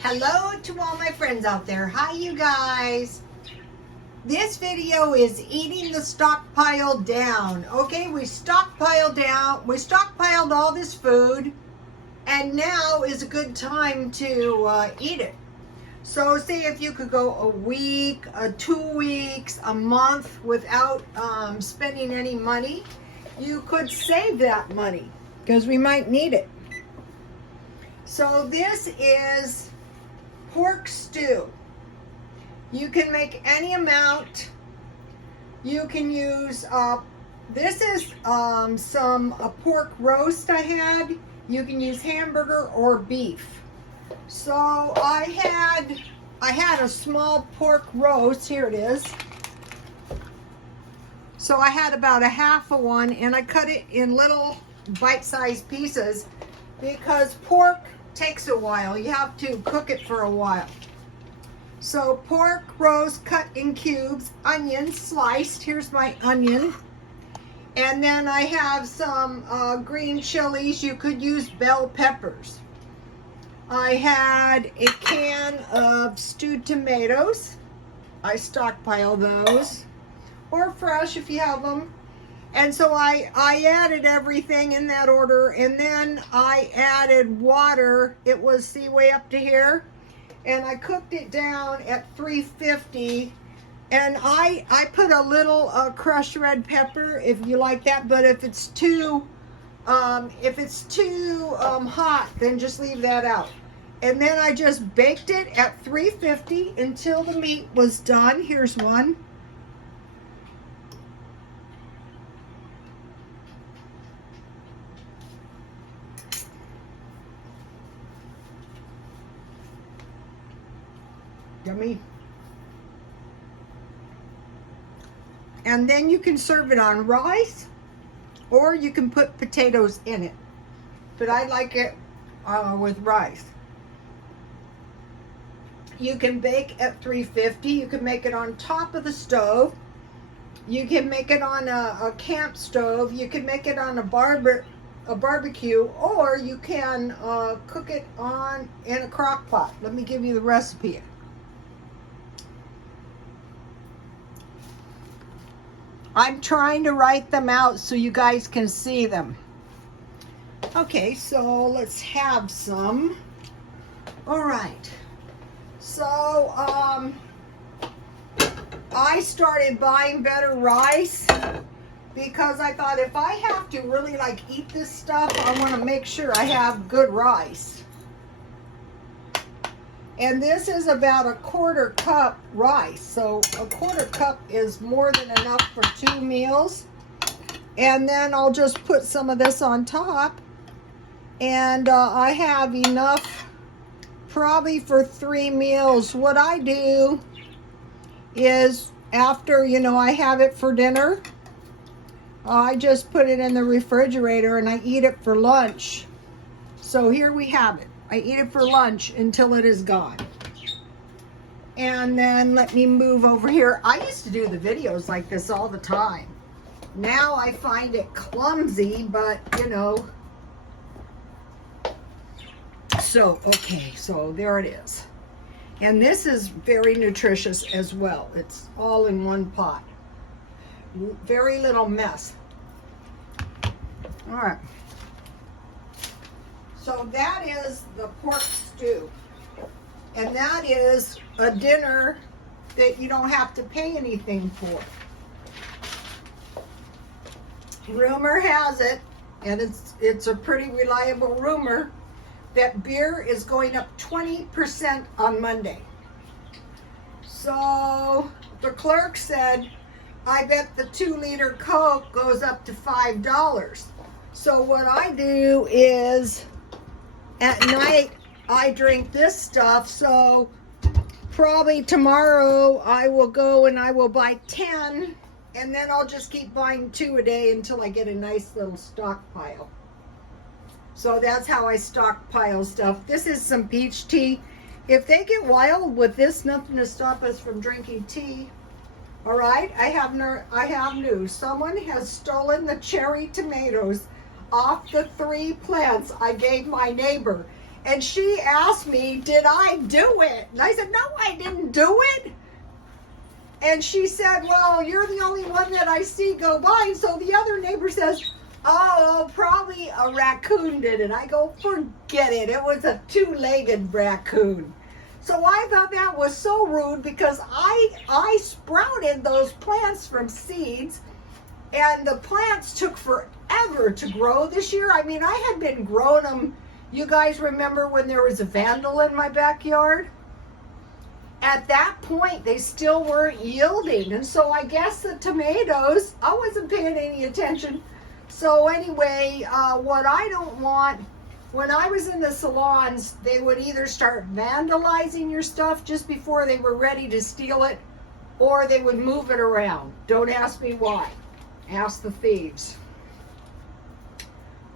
Hello to all my friends out there. Hi, you guys. This video is eating the stockpile down. Okay, we stockpiled all this food, and now is a good time to eat it. So say if you could go a week, 2 weeks, a month without spending any money, you could save that money because we might need it. So this is pork stew. You can make any amount. You can use, this is some pork roast I had. You can use hamburger or beef. So I had a small pork roast. Here it is. So I had about a half of one, and I cut it in little bite-sized pieces because pork takes a while. You have to cook it for a while. So pork roast cut in cubes, onions sliced. Here's my onion. And then I have some green chilies. You could use bell peppers. I had a can of stewed tomatoes. I stockpile those, or fresh if you have them. And so I added everything in that order, and then I added water. It was, see, way up to here, and I cooked it down at 350. And I put a little crushed red pepper if you like that, but if it's too hot, then just leave that out. And then I just baked it at 350 until the meat was done. Here's one. Yummy. And then you can serve it on rice, or you can put potatoes in it. But I like it with rice. You can bake at 350. You can make it on top of the stove. You can make it on a camp stove. You can make it on a barbecue, or you can cook it in a crock pot. Let me give you the recipe. I'm trying to write them out so you guys can see them. Okay, so let's have some. All right. So I started buying better rice because I thought if I have to really eat this stuff, I want to make sure I have good rice. And this is about a 1/4 cup rice. So a 1/4 cup is more than enough for 2 meals. And then I'll just put some of this on top. And I have enough probably for 3 meals. What I do is after, I have it for dinner, I just put it in the refrigerator and I eat it for lunch. So here we have it. I eat it for lunch until it is gone. And then let me move over here. I used to do the videos like this all the time. Now I find it clumsy, but So, okay, so there it is. And this is very nutritious as well. It's all in one pot. Very little mess. All right. So that is the pork stew. And that is a dinner that you don't have to pay anything for. Rumor has it, and it's a pretty reliable rumor, that beer is going up 20% on Monday. So the clerk said, I bet the 2-liter Coke goes up to $5. So what I do is at night I drink this stuff, so probably tomorrow I will go and I will buy 10, and then I'll just keep buying 2 a day until I get a nice little stockpile. So that's how I stockpile stuff. This is some peach tea. If they get wild with this, nothing to stop us from drinking tea. All right, I have news. Someone has stolen the cherry tomatoes off the 3 plants I gave my neighbor. And she asked me, did I do it? And I said, no, I didn't do it. And she said, well, you're the only one that I see go by. And so the other neighbor says, oh, probably a raccoon did it. I go, forget it. It was a two-legged raccoon. So I thought that was so rude because I sprouted those plants from seeds, and the plants took forever to grow this year. I mean, I had been growing them. You guys remember when there was a vandal in my backyard? At that point, they still weren't yielding. And so I guess the tomatoes, I wasn't paying any attention. So anyway, what I don't want, when I was in the salons, they would either start vandalizing your stuff just before they were ready to steal it, or they would move it around. Don't ask me why. Ask the thieves.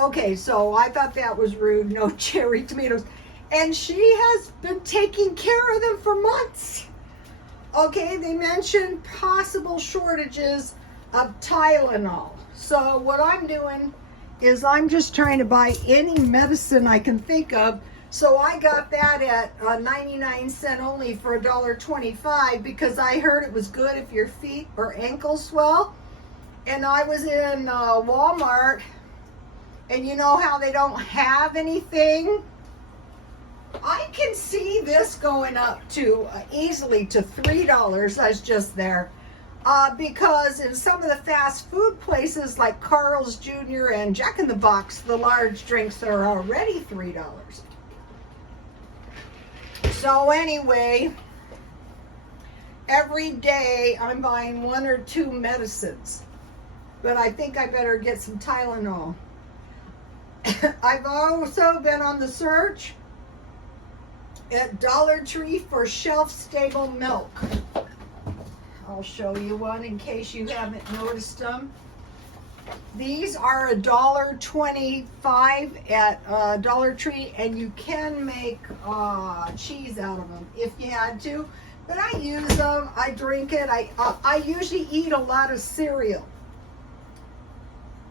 Okay, so I thought that was rude. No cherry tomatoes. And she has been taking care of them for months. Okay, they mentioned possible shortages of Tylenol. So what I'm doing is I'm just trying to buy any medicine I can think of. So I got that at 99 cents only for $1.25 because I heard it was good if your feet or ankles swell. And I was in Walmart, and you know how they don't have anything? I can see this going up to easily to $3. I was just there. Because in some of the fast food places like Carl's Jr. and Jack in the Box, the large drinks are already $3. So anyway, every day I'm buying 1 or 2 medicines. But I think I better get some Tylenol. I've also been on the search at Dollar Tree for shelf-stable milk. I'll show you one in case you haven't noticed them. These are $1.25 at Dollar Tree, and you can make cheese out of them if you had to. But I use them. I drink it. I usually eat a lot of cereal.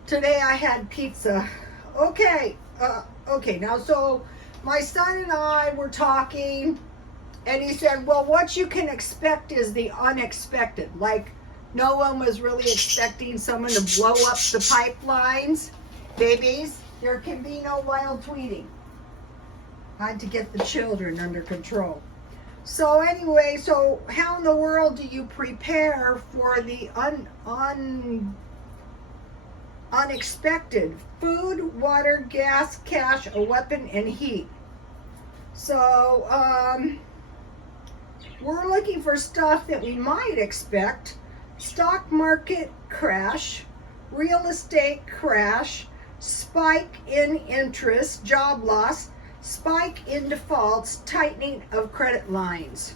Today I had pizza. Okay. Now so my son and I were talking, and he said, well, what you can expect is the unexpected. Like, no one was really expecting someone to blow up the pipelines. Babies, there can be no wild tweeting. I had to get the children under control. So anyway, so how in the world do you prepare for the unexpected? Food, water, gas, cash, a weapon, and heat. So, we're looking for stuff that we might expect. Stock market crash, real estate crash, spike in interest, job loss, spike in defaults, tightening of credit lines.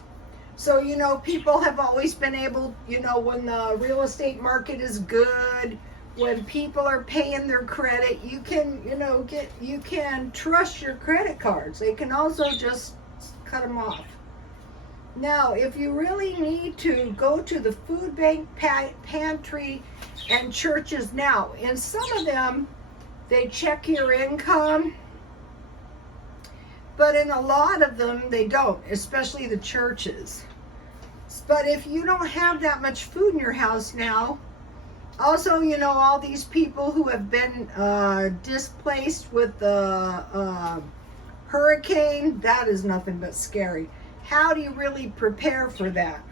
So, you know, people have always been able, you know, when the real estate market is good, when people are paying their credit, you can, you know, you can trust your credit cards. They can also just cut them off. Now, if you really need to, go to the food bank, pantry, and churches now. In some of them, they check your income, but in a lot of them, they don't, especially the churches. But if you don't have that much food in your house now, also, you know, all these people who have been displaced with the hurricane, that is nothing but scary. How do you really prepare for that?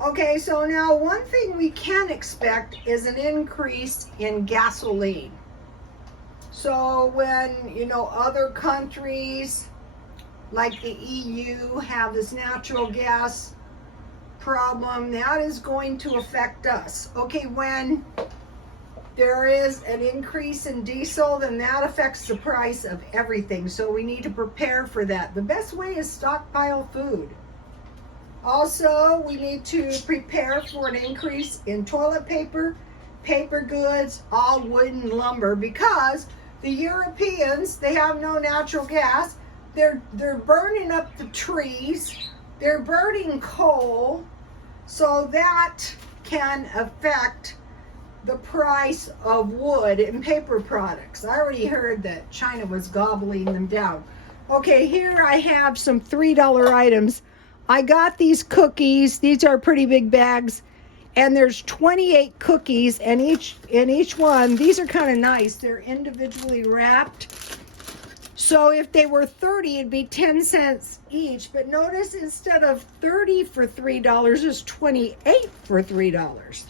Okay, so now one thing we can expect is an increase in gasoline. So when, you know, other countries like the EU have this natural gas problem, that is going to affect us. Okay, when there is an increase in diesel, then that affects the price of everything. So we need to prepare for that. The best way is stockpile food. Also, we need to prepare for an increase in toilet paper, paper goods, all wood and lumber, because the Europeans, they have no natural gas. They're burning up the trees. They're burning coal. So that can affect the price of wood and paper products. I already heard that China was gobbling them down. Okay, here I have some $3 items. I got these cookies. These are pretty big bags. And there's 28 cookies, and each one, these are kind of nice. They're individually wrapped. So if they were 30, it'd be 10 cents each. But notice instead of 30 for $3, it's 28 for $3.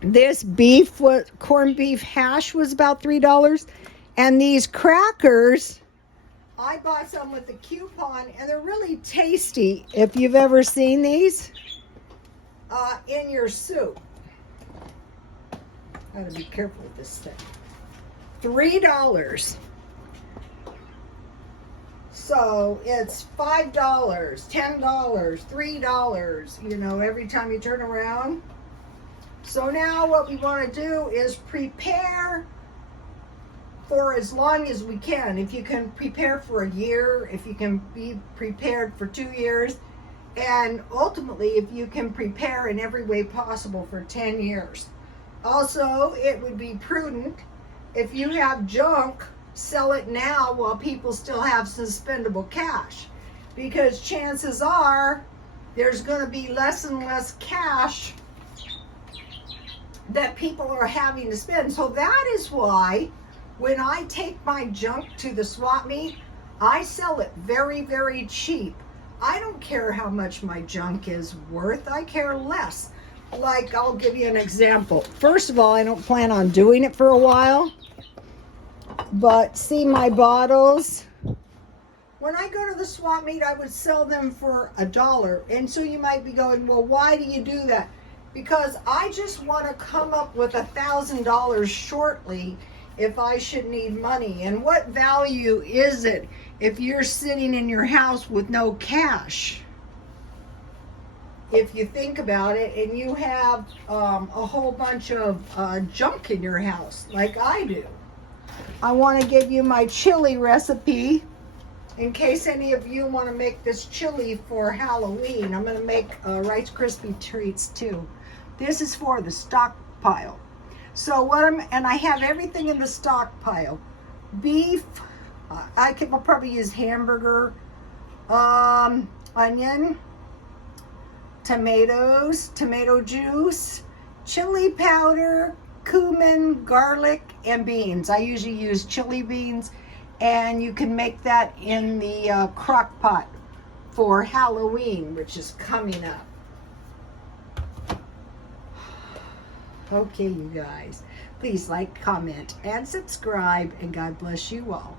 This corned beef hash was about $3. And these crackers, I bought some with the coupon, and they're really tasty. If you've ever seen these in your soup. Gotta be careful with this thing. $3. So it's $5, $10, $3, you know, every time you turn around. So now what we want to do is prepare for as long as we can. If you can prepare for a year, if you can be prepared for 2 years, and ultimately if you can prepare in every way possible for 10 years. Also, it would be prudent if you have junk, sell it now while people still have suspendable cash, because chances are there's going to be less and less cash that people are having to spend. So that is why when I take my junk to the swap meet, I sell it very, very cheap. I don't care how much my junk is worth. I care less. Like, I'll give you an example. First of all, I don't plan on doing it for a while. But see my bottles? When I go to the swap meet, I would sell them for $1. And so you might be going, well, why do you do that? Because I just want to come up with $1,000 shortly if I should need money. And what value is it if you're sitting in your house with no cash? If you think about it, and you have a whole bunch of junk in your house, like I do. I want to give you my chili recipe in case any of you want to make this chili for Halloween. I'm going to make Rice Krispie treats too. This is for the stockpile. So and I have everything in the stockpile. Beef, I'll probably use hamburger, onion, tomatoes, tomato juice, chili powder, cumin, garlic, and beans. I usually use chili beans, and you can make that in the crock pot for Halloween, which is coming up. Okay, you guys, please like, comment, and subscribe, and God bless you all.